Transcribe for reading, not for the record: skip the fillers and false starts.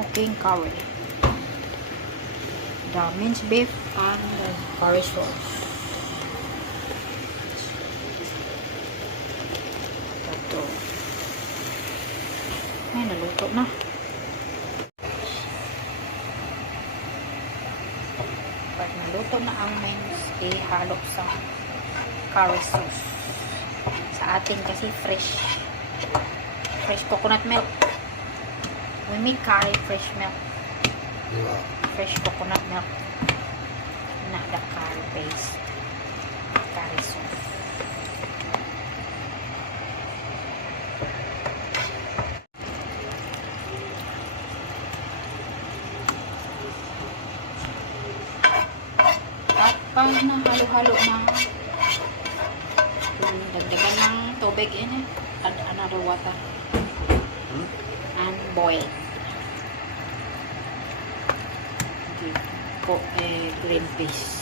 cooking curry. The minced beef and the curry sauce. Ito. Ay, naluto na. Pag naluto na ang mince, ihalo sa curry sauce. Sa atin kasi fresh coconut milk. We make curry fresh milk. Yeah. Fresh coconut milk. Not the curry paste. Curry sauce. At pag nahalo-halo na, dagdagan ng tubig in it. Add another water. And boil. Green peas.